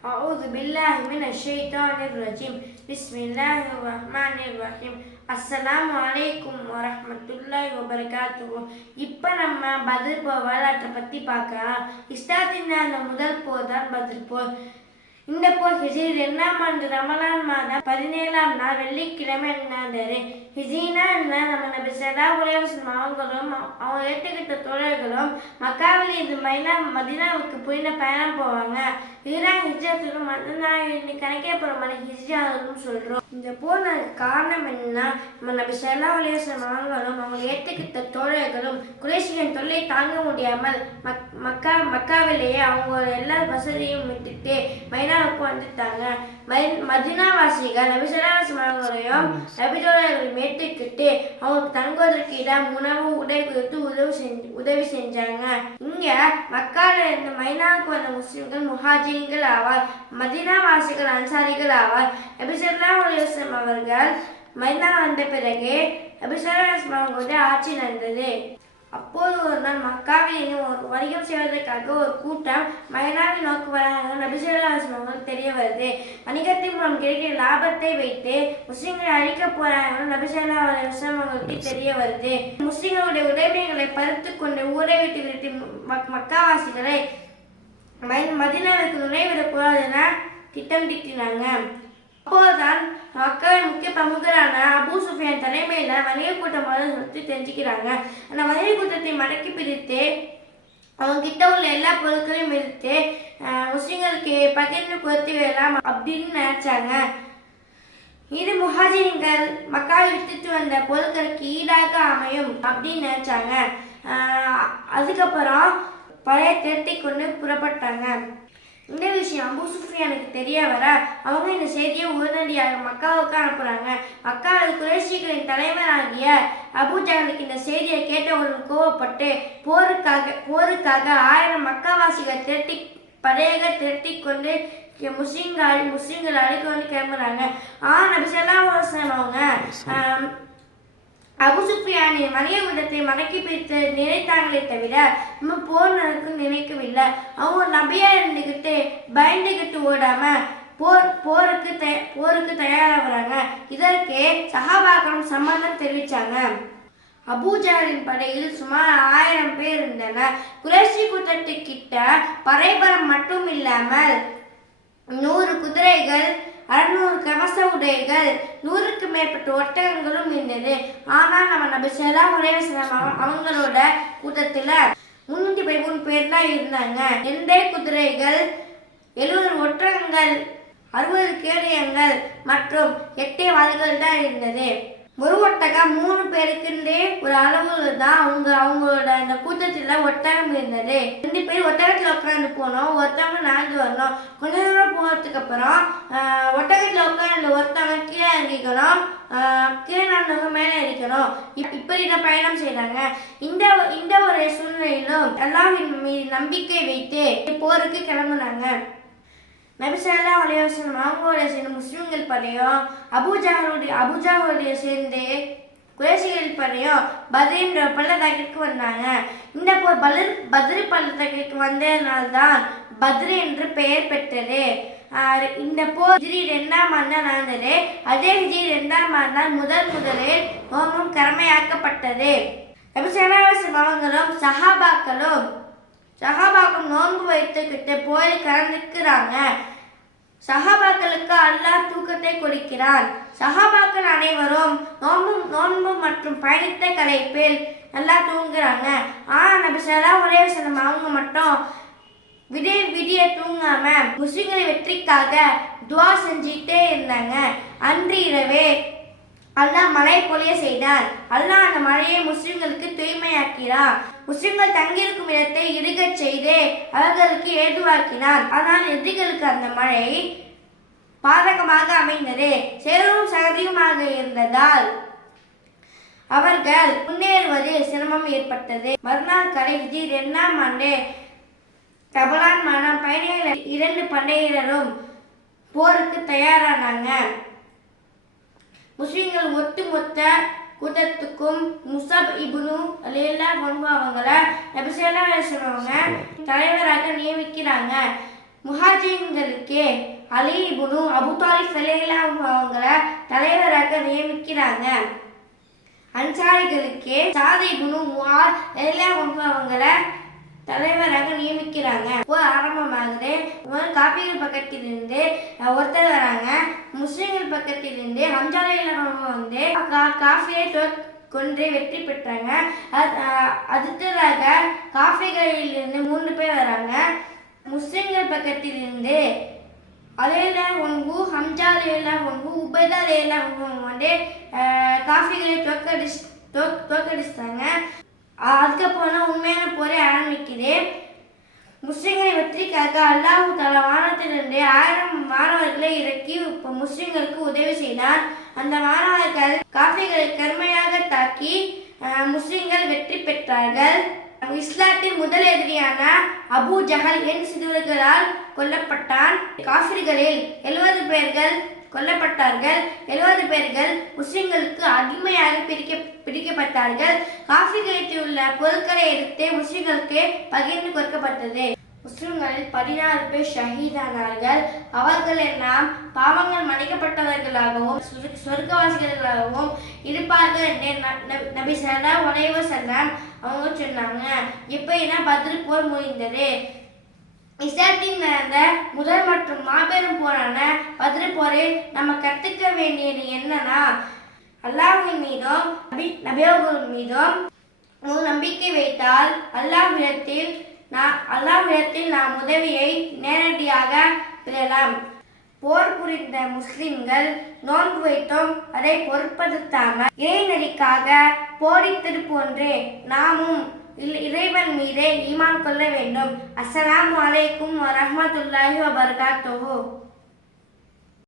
أعوذ بالله من الشيطان الرجيم بسم الله الرحمن الرحيم அஸ்ஸலாமு அலைக்கும் வரஹ்மத்துல்லாஹி வபரகாத்துஹு இப்போ நம்ம பதில் போர் வரலாற்றை பற்றி பார்க்கலாம் இஸ்லாத்தின் அந்த முதல் போர் தான் பதில் போர் இந்த போர் ஹிஜ்ரி ரெண்டாம் ஆண்டு ரமலான் மாதம் பதினேழாம் நாள் வெள்ளிக்கிழமை நடந்தது ஹிசீனா என்ன? நம்ம நபி சதா உலகம் மகன்களும் அவங்க ஏற்றுக்கிட்ட தோழர்களும் மக்காவில் இது மைனா மதினாவுக்கு புரிந்த பயணம் போவாங்க. இதுதான் ஹிஜாத்திலும் மதினா கணக்கே போகிற மாதிரி சொல்கிறோம் இந்த போனதுக்கு காரணம் என்னன்னா நம்ம நபி சதா உலகம் மகன்களும் அவங்க ஏற்றுக்கிட்ட தோழர்களும் குறைஷிகளின் தொல்லை தாங்க முடியாமல் மக் மக்கா மக்காவிலேயே அவங்க எல்லா வசதியும் விட்டுட்டு மைனாவுக்கு வந்துட்டாங்க. மதினாவாசிகள் நபிசலாவாசி அவங்களையும் நபிதோழர்களையும் ஏற்றுக்கிட்டு அவங்களுக்கு தங்குவதற்கு இடம் உணவு உடை கொடுத்து உதவி செஞ்சு உதவி செஞ்சாங்க. இங்க மக்கால இருந்த மைனாவுக்கு வந்த முஸ்லிம்கள் முஹாஜின்கள் ஆவார் மதினாவாசிகள் அன்சாரிகள் ஆவார். நபிசல்லா அலுவலம் அவர்கள் மைனா வந்த பிறகு நபிசல்லா அவர்களுடைய ஆட்சி நடந்தது. அப்போது ஒரு நாள் மக்காவில் ஒரு வணிகம் செய்வதற்காக ஒரு கூட்டம் மைனாவை நோக்கி வராங்க நபிசல்லாஸ்மர்கள் தெரிய வருது. வணிகத்தின் மூலம் கிடைக்கிற லாபத்தை வைத்து முஸ்லிம்களை அழிக்க போறாங்க நபிசல்லா அவங்களுக்கு தெரிய வருது. முஸ்லிம்களுடைய உடைமைகளை பறித்து கொண்டு ஊரை விட்டு விட்டு மக்- மக்காவாசிகளை மதீனாவிற்கு நுழைவிடக்கூடாது என திட்டம் தீட்டினாங்க அப்போதுதான் மக்களின் முக்கிய பிரமுகரான அபூ தலைமையில் வணிக கூட்டமாக சொல்லி தெரிஞ்சுக்கிறாங்க. அந்த வணிக கூட்டத்தை மடக்கி பிரித்து அவங்க கிட்ட உள்ள எல்லா பொருட்களையும் எடுத்து முஸ்லீம்களுக்கு பகிர்ந்து கொடுத்து விடலாம் அப்படின்னு நினைச்சாங்க. இது முஹாஜின்கள் மக்கள் எடுத்துட்டு வந்த பொருட்களுக்கு ஈடாக அமையும் அப்படின்னு நினைச்சாங்க. அதுக்கப்புறம் பழைய திரட்டி கொண்டு புறப்பட்டாங்க. அபு சுஃபியானுக்கு தெரிய வர அவங்க இந்த செய்தியை உடனடியாக மக்காவுக்கு அனுப்புறாங்க. மக்காவில் குறைஷிகளின் தலைவராகிய அபு ஜஹலுக்கு இந்த செய்தியை கேட்டவுடன் கோவப்பட்டு போருக்காக போருக்காக ஆயிரம் மக்காவாசிகள் திரட்டி படையாக திரட்டி கொண்டு முஸ்லிம்கள் முஸ்லிம்கள் அழைக்க வந்து கிளம்புறாங்க. ஆனா நபி அவங்க ஆம், அபு சுஃபியானை மனித மடக்கி பிடித்து நினைத்தாங்களே தவிர நம்ம போர் நடக்கும் நினைக்கவில்லை. அவங்க நபியா இருந்துக்கிட்டு பயந்துக்கிட்டு ஓடாம போர் போருக்கு தய போருக்கு தயாராகிறாங்க. இதற்கு சஹாபாக்களும் சம்மதம் தெரிவித்தாங்க அபூஜாரின் படையில் சுமார் ஆயிரம் பேர் இருந்தனர். குறைசி கூட்டத்துக்கிட்ட பறைபரம் மட்டும் இல்லாமல் நூறு குதிரைகள் அறுநூறு கவச உடைகள் நூறுக்கு மேற்பட்ட ஒட்டகங்களும் இருந்தது. ஆனால் நம்ம நபி செலா உலகம் அவங்களோட கூட்டத்தில் முன்னூற்றி பதிமூணு பேர் தான் இருந்தாங்க. எந்த குதிரைகள் எழுபது ஒட்டகங்கள் அறுபது கேடயங்கள் மற்றும் எட்டே வாள்கள் தான் இருந்தது. ஒரு ஒட்டகம் மூணு பேருக்குன்றே ஒரு அளவு தான் அவங்க அவங்களோட அந்த கூட்டத்தில் ஒட்டகம் இருந்தது. ரெண்டு பேர் ஒட்டகத்தில் உட்காந்து போனோம். ஒருத்தவங்க நடந்து வரணும் கொஞ்ச தூரம் போனதுக்கு அப்புறம் ஒட்டகத்தில் உட்காந்து ஒருத்தவங்க கீழே இறங்கிக்கணும். கீழே நடந்தவங்க மேலே இருக்கணும் இப்- இப்படி தான் பயணம் செய்கிறாங்க இந்த இந்த ஒரு சூழ்நிலையிலும் எல்லாம் நம்பிக்கை வைத்து போருக்கு கிளம்புனாங்க. நபிசல்லா அலைவாசனம் அவங்களோட சேர்ந்து முஸ்லீம்கள் படையும் அபுஜாவுடைய அபூஜாவுடைய சேர்ந்து குறைசிகள் படையும் பதிரின்ற பள்ளத்தாக்கிற்கு வந்தாங்க. இந்த போர் பலர் பத்ரி பள்ளத்தாக்கிற்கு வந்ததுனால தான் பத்ரி என்று பெயர் பெற்றது. இந்த போர் ஹிஜ்ரி ரெண்டாம் ஆண்டு நடந்தது. அதே ஹிஜ்ரி ரெண்டாம் ஆண்டால் முதல் முதலில் ஹோமம் கடமையாக்கப்பட்டது நபிசல்லாசம் அவங்களும் சஹாபாக்களும் சஹாபாக்கள் நோன்பு வைத்துக்கிட்டு போய் கலந்துக்கிறாங்க சஹாபாக்களுக்கு அல்லாஹ் தூக்கத்தை கொடுக்கிறான். சஹாபாக்கள் அனைவரும் நோன்பு நோன்பு மற்றும் பயணித்த கலைப்பில் நல்லா தூங்குறாங்க. ஆனால் நபி சல்லா ஒரே வசனம் அவங்க மட்டும் விடிய விடிய தூங்காம முஸ்லிம்களை வெற்றிக்காக துவா செஞ்சுட்டே இருந்தாங்க. அன்று இரவே அல்லாஹ் மழை பொழிய செய்தார். அல்லாஹ் அந்த மழையை முஸ்லிம்களுக்கு தூய்மையாக்கினார். முஸ்லிம்கள் தங்கியிருக்கும் இடத்தை இறுகச் செய்து அவர்களுக்கு ஏதுவாக்கினார். ஆனால் எதிரிகளுக்கு அந்த மழை பாதகமாக அமைந்தது. சேரும் சகதியுமாக இருந்ததால் அவர்கள் முன்னேறுவதில் சிரமம் ஏற்பட்டது. மறுநாள் கடைசி இரண்டாம் ஆண்டு கபலான் மானம் பயணிகள் இரண்டு பண்டையினரும் போருக்கு தயாரானாங்க. முஸ்லிம்கள் ஒட்டுமொத்த கூட்டத்துக்கும் முசாப் இபுனு லேலா பண்பு அவங்கள நபிசல்லா சொல்லுவாங்க தலைவராக நியமிக்கிறாங்க. முஹாஜின்களுக்கு அலி இபுனு அபுதாலி சலேலா அவங்கள தலைவராக நியமிக்கிறாங்க. அன்சாரிகளுக்கு சாதி இபுனு முஹார் லேலா ரலியல்லாஹு அவங்கள தலைவராக நியமிக்கிறாங்க. போர் ஆரம்பமாகுது. முதல் பக்கத்திலிருந்து ஒருத்தர் முஸ்லிம்கள் பக்கத்திலிருந்து ஹம்ஜாலை வந்து கா- காஃபியை கொன்று வெற்றி பெற்றாங்க. அ- அஹ், அடுத்ததாக காஃபிகளிலிருந்து மூன்று பேர் வராங்க. முஸ்லிம்கள் பக்கத்திலிருந்து அலையில ஒன்பு ஹம்ஜா லேலா ஒன்பு உபேதா லேலா வந்து காஃபிகளை தோக்கடிச்சு தோ தோக்கடிச்சிட்டாங்க அதுக்கப்புறம் உண்மையான போரே ஆரம்பிக்குது. முஸ்லிம்களை வெற்றிக்காக அல்லாஹு தலா வானத்திலிருந்து ஆயிரம் மாணவர்களை இறக்கி இப்ப முஸ்லிம்களுக்கு உதவி செய்தார். அந்த மாணவர்கள் காஃபிகளை கருமையாக தாக்கி முஸ்லிம்கள் வெற்றி பெற்றார்கள். இஸ்லாத்தின் முதல் எதிரியான அபூ ஜஹல் என் சிறுவர்களால் கொல்லப்பட்டான். காஃபிர்களில் எழுபது பேர்கள் கொல்லப்பட்டார்கள். எழுபது பேர்கள் முஸ்லிம்களுக்கு அடிமையாக பிரிக்க பிடிக்கப்பட்டார்கள் காஃபிகளில் உள்ள பொருட்களை எடுத்து முஸ்லிம்களுக்கு பகிர்ந்து கொடுக்கப்பட்டது. முஸ்லிம்களில் பதினாறு பேர் ஷஹீதானார்கள். அவர்கள் எல்லாம் பாவங்கள் மன்னிக்கப்பட்டவர்களாகவும் சொர்க்க- சொர்க்கவாசிகளாகவும் இருப்பார்கள் என்று ந- ந- நபி சல்லா உடையவர் செல்லாம் அவங்க சொன்னாங்க. இப்ப பதில் போர் முடிந்தது இஸ்லாத்தின் நடந்த முதல் மற்றும் மாபெரும் போரான பதில் போரில் நம்ம கற்றுக்க வேண்டியது என்னன்னா அல்லாஹின் மீதும் நபி நபியோர்கள் மீதும் நம்பிக்கை வைத்தால் அல்லாஹ் அல்லாஹ்விடத்தில் நான் அல்லாஹிடத்தில் நாம் உதவியை நேரடியாக பெறலாம். போர் புரிந்த முஸ்லிம்கள் நோன்பு வைத்தோம் அதை பொருட்படுத்தாமல் இறைநெறிக்காக போரித்தது போன்றே நாமும் இல்- இறைவன் மீதே ஈமான் கொள்ள வேண்டும். அஸ்ஸலாமு அலைக்கும் வரஹ்மத்துல்லாஹி வபரகாத்துஹு.